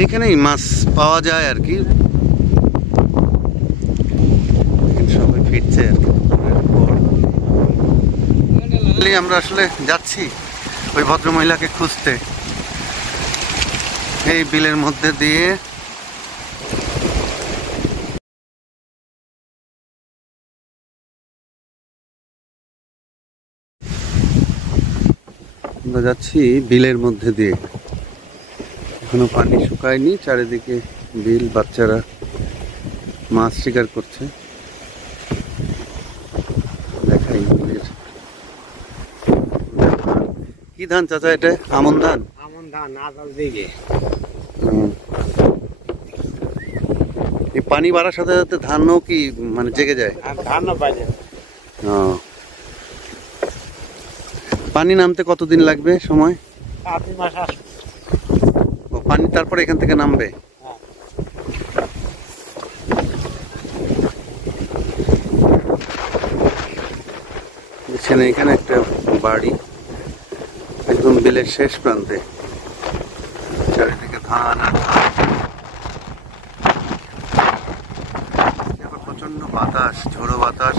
এখানেই মাছ পাওয়া যায় আর কি, সবাই ফিরছে আর কি। আমরা আসলে যাচ্ছি ওই ভদ্রমহিলাকে খুঁজতে এই বিলের মধ্যে দিয়ে। আমরা যাচ্ছি বিলের মধ্যে দিয়ে, এখনো পানি শুকায়নি, চারিদিকে বিল, বাচ্চারা মাছ শিকার করছে। দেখাই বিলের কি ধান চাচা, এটা আমন ধান? আমন ধান আজল দিকে এই পানি বাড়ার সাথে সাথে ধানও কি মানে জেগে যায়? ধানও বাজে। পানি নামতে কতদিন লাগবে সময়? 2 মাস আসবে। ও পানি তারপরে এখান থেকে নামবে? দেখছেন এখানে একটা বাড়ি একদম বিলের শেষ প্রান্তে, চারিদিকে ধান আর ধান। প্রচন্ড বাতাস, ঝোড়ো বাতাস।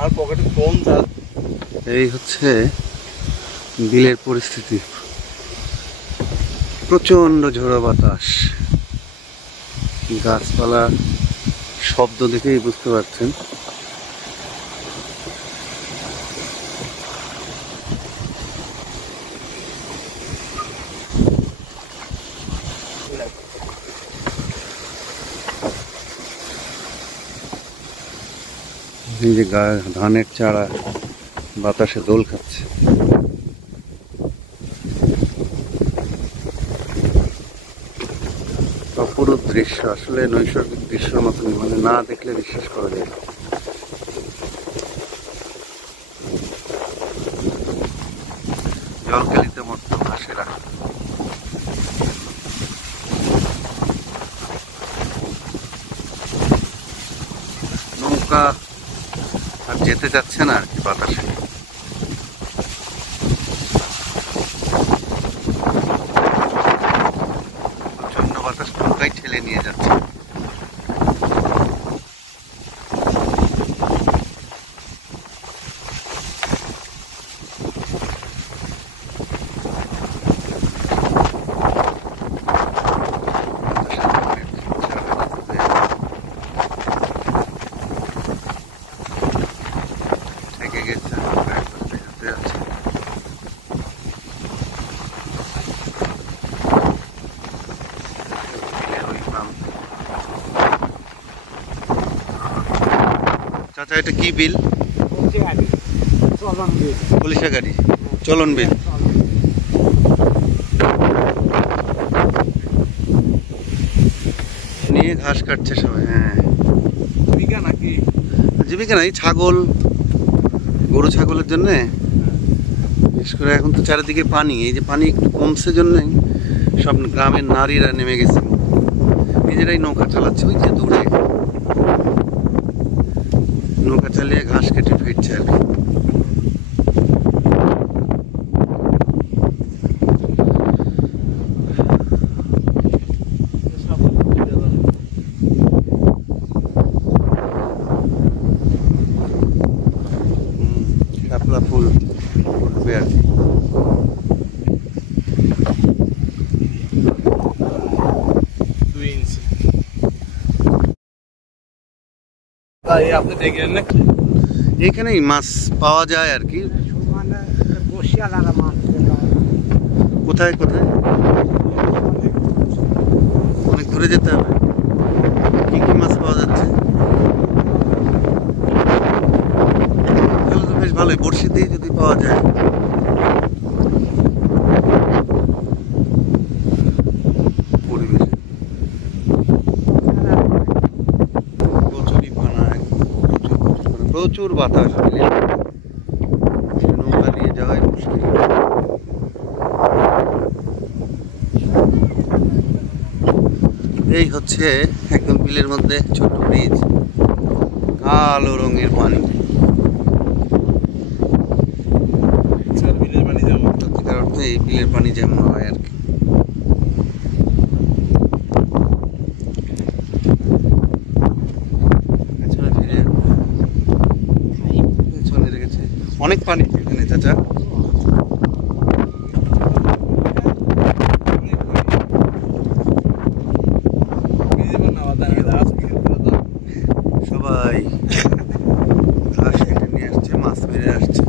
আর পকেটে কম ধান। এই হচ্ছে বিলের পরিস্থিতি, প্রচন্ড ঝোড়ো বাতাস, গাছপালা, শব্দ দেখেই বুঝতে পারছেন। এই যে ধানের চারা বাতাসে দোল খাচ্ছে। অপরূপ দৃশ্য, আসলে নৈসর্গিক দৃশ্যের মতনই, মানে না দেখলে বিশ্বাস করা যায় না। জলকেলিতে মতো ঘাসেরা, নৌকা আর যেতে যাচ্ছে না আর কি বাতাসে। প্রচন্ড বাতাস নৌকায় ঠেলে নিয়ে যাচ্ছে। চাচা এটা কি বিল? পুলিশা গাড়ি, চলন বিল। নিয়ে ঘাস কাটছে সবাই। হ্যাঁ, জীবিকা নাকি? জীবিকা নাই, ছাগল, গরু ছাগলের জন্যে। বিশেষ করে এখন তো চারিদিকে পানি, এই যে পানি একটু কমছে জন্যই সব গ্রামের নারীরা নেমে গেছে, নিজেরাই নৌকা চালাচ্ছে। ওই যে দূরে নৌকা চালিয়ে ঘাস কেটে ফিরছে আর কি। শাপলা ফুল উঠবে আর কি। আপনি দেখেন নাকি? এখানেই মাছ পাওয়া যায় আর কি। কোথায় কোথায়? অনেক দূরে যেতে হবে। কি কি মাছ পাওয়া যাচ্ছে? তাহলে তো বেশ ভালোই, বড়শি দিয়ে যদি পাওয়া যায়। পরিবেশ প্রচুর বাতাস, নৌকা নিয়ে যাওয়াই মুশকিল। এই হচ্ছে একদম বিলের মধ্যে ছোট ব্রিজ, কালো রঙের পানি। বিলের পানি যেমন সত্যিকার অর্থে এই বিলের পানি যেমন হয় আর কি। পেছনে রেখেছে অনেক পানি এখানে চাচা। সবাই ঘাস কেটে নিয়ে আসছে, মাছ মেরে আসছে,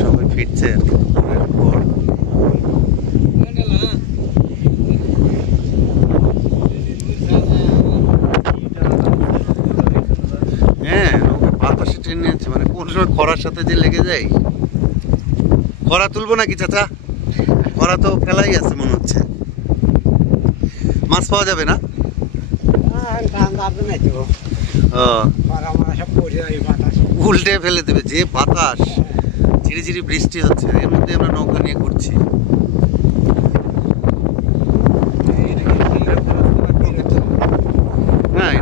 সবাই ফিরছে আর কি দুপুরের পর। হ্যাঁ, নৌকা বাতাসে টেনে আছে, মানে কোন সময় খরার সাথে যে লেগে যায়। খরা তুলবো নাকি চাচা? খরা তো ফেলাই আছে মনে হচ্ছে, মাছ পাওয়া যাবে না? ও, উল্টে ফেলে দেবে, যে বাতাস, ঝিরি ঝিরি বৃষ্টি হচ্ছে, এর মধ্যে আমরা নৌকা নিয়ে ঘুরছি। হ্যাঁ,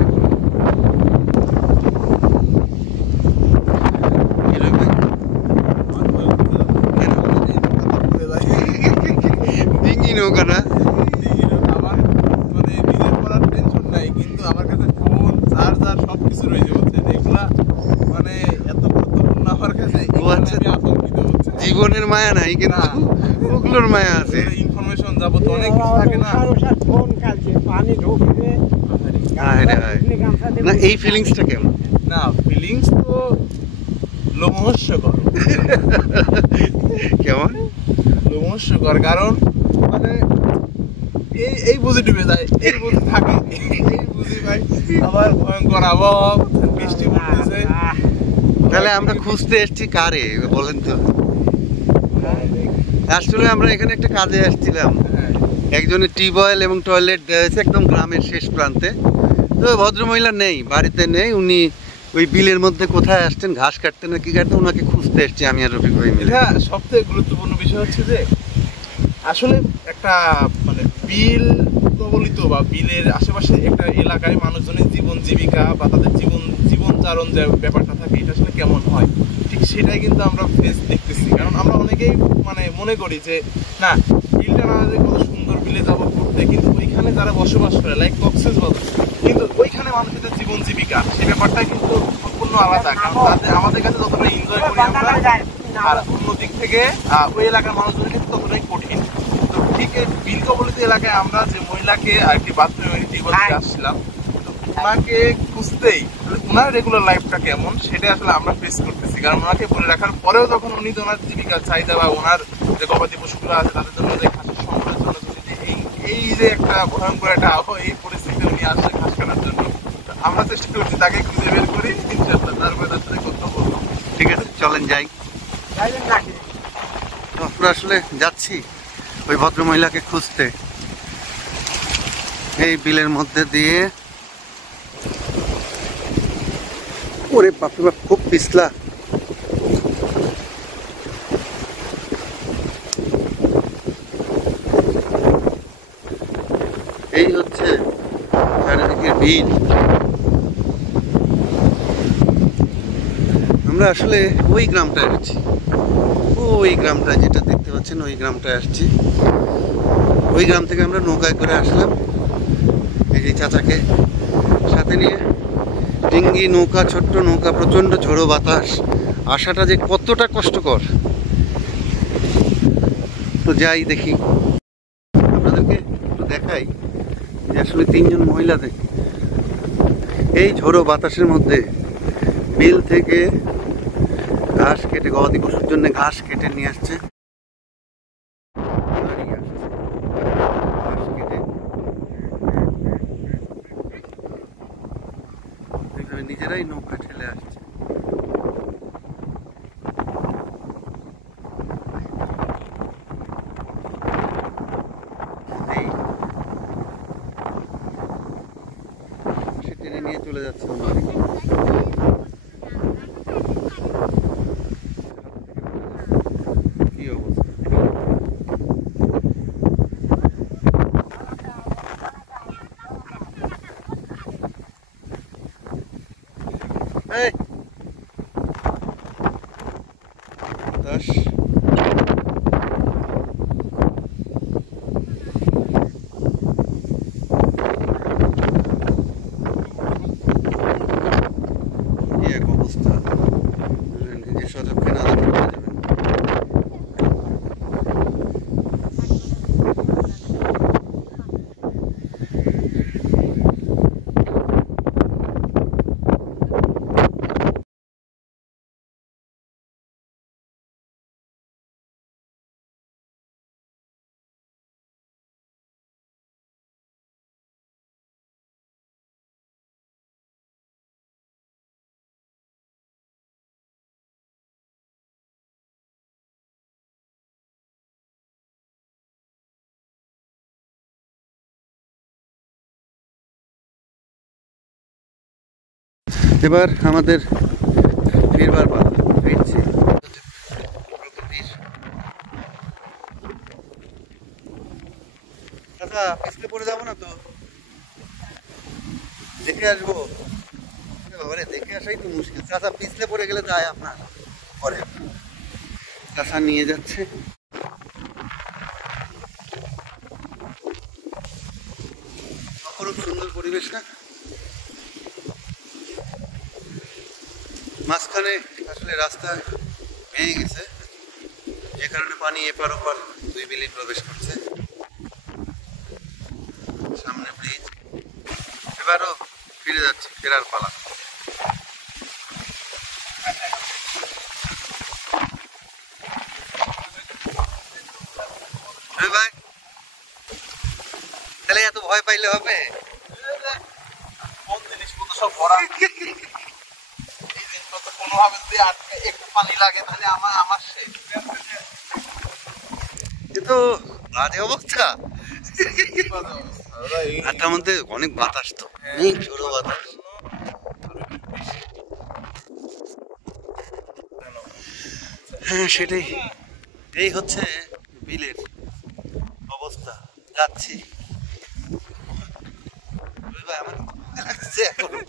ডিঙ্গি নৌকা না? জীবনের মায়া নাই কিন্তু ওগুলোর মায়া আছে। ইনফরমেশন যাবো তো অনেক কিছু থাকে না। না, এই ফিলিংসটা কেমন? না, ফিলিংস তো লোমহর্ষকর। কেমন লোমহর্ষকর? কারণ মানে এই বুঝে ডুবে যায়, এই বুঝে থাকে, এই বুঝে ভাই আবার ভয়ঙ্কর আবহাওয়া, বৃষ্টি পড়তেছে। তাহলে আমরা খুঁজতে এসেছি কারে বলেন তো? আসলে আমরা এখানে একটা কাজে আসছিলাম, একজনের টিউবওয়েল এবং টয়লেট দেওয়া হয়েছে একদম গ্রামের শেষ প্রান্তে। তো ভদ্রমহিলা নেই, বাড়িতে নেই, উনি ওই বিলের মধ্যে কোথায় আসছেন, ঘাস কাটতে না কি কাটতে, ওনাকে খুঁজতে এসেছি আমি আর রফিক ভাই মিলে। হ্যাঁ, সবথেকে গুরুত্বপূর্ণ বিষয় হচ্ছে যে আসলে একটা মানে বিল কবলিত বা বিলের আশেপাশে একটা এলাকায় মানুষজনের জীবন জীবিকা বা তাদের জীবনধারণ যে ব্যাপারটা থাকে, এটা আসলে কেমন হয়, ঠিক সেটাই কিন্তু আমরা ফেস দেখতেছি। কারণ আমরা অনেকেই মানে মনে করি যে না, বিলটা না কত সুন্দর, বিলে যাবো ঘুরতে, কিন্তু ওইখানে যারা বসবাস করে লাইক কক্সবাজার, কিন্তু ওইখানে মানুষের জীবন জীবিকা সেই ব্যাপারটা কিন্তু সম্পূর্ণ আলাদা। কারণ আমাদের কাছে যতটা এনজয় করি আমরা, আর অন্য দিক থেকে ওই এলাকার মানুষজনের কিন্তু ততটাই কঠিন। তো ঠিক এই বিল কবলিত এলাকায় আমরা যে মহিলাকে আর কি বাথরুমে আসছিলাম, ওনাকে খুঁজতেই ওনার রেগুলার লাইফটা কেমন সেটা আসলে আমরা ফেস করতেছি। কারণ ওনাকে বলে রাখার পরেও যখন উনি ওনার জীবিকার চাহিদা বা ওনার যে গবাদি পশুগুলো আছে তাদের জন্য যে ঘাসের সংগ্রহের জন্য এই যে একটা ভয়ঙ্কর একটা আবহাওয়া, এই পরিস্থিতি উনি আসছে ঘাস কাটার জন্য, আমরা চেষ্টা করছি তাকে খুঁজে বের করি, ইনশাআল্লাহ তারপরে তার সাথে কথা বলবো। ঠিক আছে, চলেন যাই। আমরা আসলে যাচ্ছি ওই ভদ্রমহিলাকে খুঁজতে এই বিলের মধ্যে দিয়ে। ওরে বাপরে বাপ, খুব পিছলা। এই হচ্ছে চারিদিকের বিল। আমরা আসলে ওই গ্রামটায় আসছি, ওই গ্রামটা যেটা দেখতে পাচ্ছেন, ওই গ্রামটায় আসছি। ওই গ্রাম থেকে আমরা নৌকায় করে আসলাম এই যে চাচাকে সাথে নিয়ে। ডিঙ্গি নৌকা, ছোট্ট নৌকা, প্রচন্ড ঝোড়ো বাতাস, আসাটা যে কতটা কষ্টকর। তো যাই দেখি, আপনাদেরকে একটু দেখাই যে আসলে তিনজন মহিলা দেখি এই ঝোড়ো বাতাসের মধ্যে বিল থেকে ঘাস কেটে, গবাদি পশুর জন্য ঘাস কেটে নিয়ে আসছে। ঘাস কেটে নিজেরাই নৌকা ঠেলে আসছে। সে টেনে নিয়ে চলে যাচ্ছে অন্যদিকে। কি অবস্থা! এই 10 এক অবস্থা, নিজের সচক্ষে না দেখতে পাওয়া যাবে। এবার আমাদের ফিরবার পালা, ফিরছি। দাদা পিছলে পড়ে যাবো না তো, দেখে আসবো। বাবারে দেখে আসাই তো মুশকিল, চাচা পিছলে পড়ে গেলে যায় আপনার পরে। চাচা নিয়ে যাচ্ছে। অপরূপ সুন্দর পরিবেশ না? মাঝখানে আসলে রাস্তা ভেঙে গেছে, যে কারণে পানি এপার ওপার দুই বিলে প্রবেশ করছে। সামনে ব্রিজ, এবারও ফিরে যাচ্ছে, ফেরার পালা। ভাই তাহলে এত ভয় পাইলে হবে? কোন জিনিসপত্র সব ভরা, এই জিনিসপত্র কোনোভাবে যদি আটকে একটু পানি লাগে তাহলে আমার শেষ। এ তো বাজে অবস্থা। আর তার মধ্যে অনেক বাতাস, তো অনেক জোরে বাতাস। হ্যাঁ সেটাই, এই হচ্ছে বিলের অবস্থা। যাচ্ছি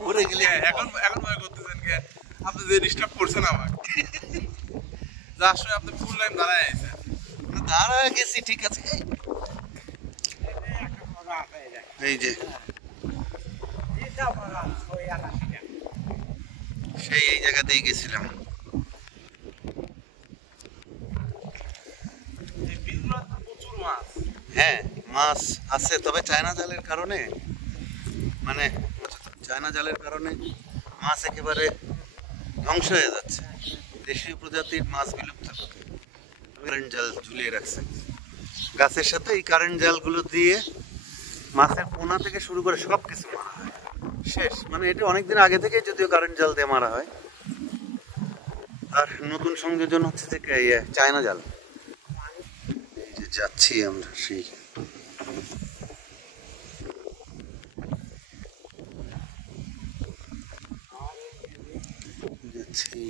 পড়ে গেলে এখন মনে করতেছেন কি আপনি যে ডিস্টার্ব করছেন আমাকে, যার সময় আপনি ফুল লাইন দাঁড়ায় আছেন। দাঁড়া গেছি, ঠিক আছে। এই যে সেই এই জায়গাতেই গেছিলাম। প্রচুর মাছ, হ্যাঁ মাছ আছে, তবে চায়না জালের কারণে, মানে চায়না জালের কারণে মাছ একেবারে ধ্বংস হয়ে যাচ্ছে। দেশীয় প্রজাতির মাছ বিলুপ্ত করতে কারেন্ট জাল ঝুলিয়ে রাখছে গাছের সাথে। এই কারেন্ট জালগুলো দিয়ে মাছের পোনা থেকে শুরু করে সব কিছু মারা হয়, শেষ। মানে এটা অনেকদিন আগে থেকে যদিও কারেন্ট জাল দিয়ে মারা হয়। আর নতুন সংযোজন হচ্ছে যে চায়না জাল। এই যে যাচ্ছি আমরা সেই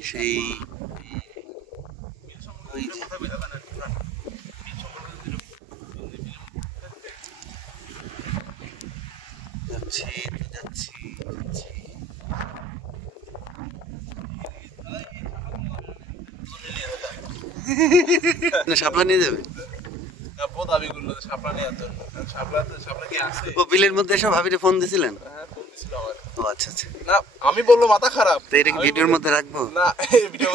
সেই ওই যে যাচ্ছি যাচ্ছি যাচ্ছি। শাপলা নিয়ে যাবে? বিলের মধ্যে এসব ভাবিরে ফোন দিছিলেন? ও আচ্ছা আচ্ছা। না আমি বলবো মাথা খারাপ, তো এটা কি ভিডিওর মধ্যে রাখবো? না ভিডিও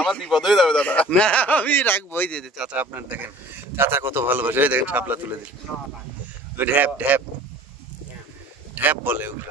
আমার বিপদ হয়ে যাবে দাদা। না আমি রাখবো। ওই যে চাচা আপনার দেখেন, চাচা কত ভালোবাসে, ওই দেখেন শাপলা তুলে দিল। ওই ঢ্যাপ ঢ্যাপ ঢ্যাপ বলে ওগুলো।